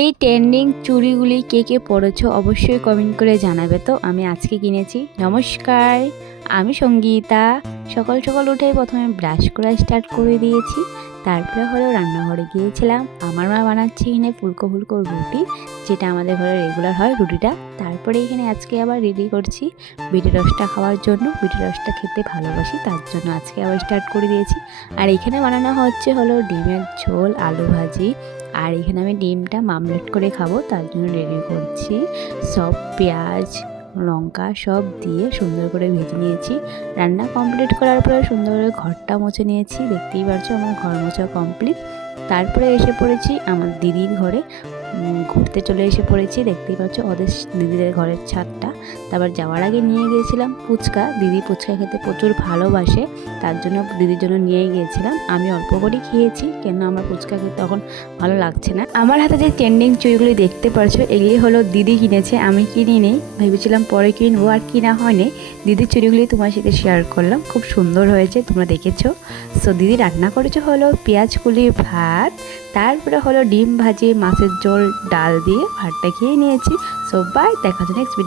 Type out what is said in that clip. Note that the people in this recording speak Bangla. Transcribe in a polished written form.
এই ট্রেন্ডিং চুড়িগুলি কে কে পরেছো অবশ্যই কমেন্ট করে জানাবে। তো আমি আজকে কিনেছি। নমস্কার, আমি সঙ্গীতা। সকাল সকাল উঠে প্রথমে ব্রাশ করা স্টার্ট করে দিয়েছি। তারপরে হলো রান্নাঘরে গিয়েছিলাম। আমার মা বানাচ্ছে এখানে ফুলকো ফুলকো রুটি, যেটা আমাদের ঘরে রেগুলার হয় রুটিটা। তারপরে এখানে আজকে আবার রেডি করছি বিটের রসটা খাওয়ার জন্য। বিটের রসটা খেতে ভালোবাসি, তার জন্য আজকে আবার স্টার্ট করে দিয়েছি। আর এখানে বানানো হচ্ছে হলো ডিমের ঝোল, আলু ভাজি। আর এখানে আমি ডিমটা মামলেট করে খাবো, তার জন্য রেডি করছি। সব পেঁয়াজ লঙ্কা সব দিয়ে সুন্দর করে ভেজে নিয়েছি। রান্না কমপ্লিট করার পরে সুন্দর করে ঘরটা মুছে নিয়েছি। দেখতেই পাচ্ছ আমার ঘর মোছা কমপ্লিট। তারপরে এসে পড়েছি আমার দিদির ঘরে, ঘুরতে চলে এসে পড়েছি। দেখতেই পাচ্ছ ওদের দিদিদের ঘরের ছাদটা। তারপর যাওয়ার আগে নিয়ে গিয়েছিলাম ফুচকা। দিদি ফুচকা খেতে প্রচুর ভালোবাসে, তার জন্য দিদির জন্য নিয়ে গিয়েছিলাম। আমি অল্প করে খেয়েছি, কেন আমার ফুচকা খেতে তখন ভালো লাগছে না। আমার হাতে যে ট্রেন্ডিং চুড়িগুলি দেখতে পাচ্ছ, এগুলি হলো দিদি কিনেছে, আমি কিনি নেই। ভেবেছিলাম পরে কিনবো, আর কিনা হয়নি। দিদির চুড়িগুলি তোমার সাথে শেয়ার করলাম, খুব সুন্দর হয়েছে, তোমরা দেখেছো। সো দিদি রান্না করেছে হলো পেঁয়াজ কুলি ভাত, তারপরে হলো ডিম ভাজি, মাছের ঝোল, ডাল দিয়ে ভাতটা খেয়ে নিয়েছি। সো বাই, দেখা হচ্ছে নেক্সট ভিডিও।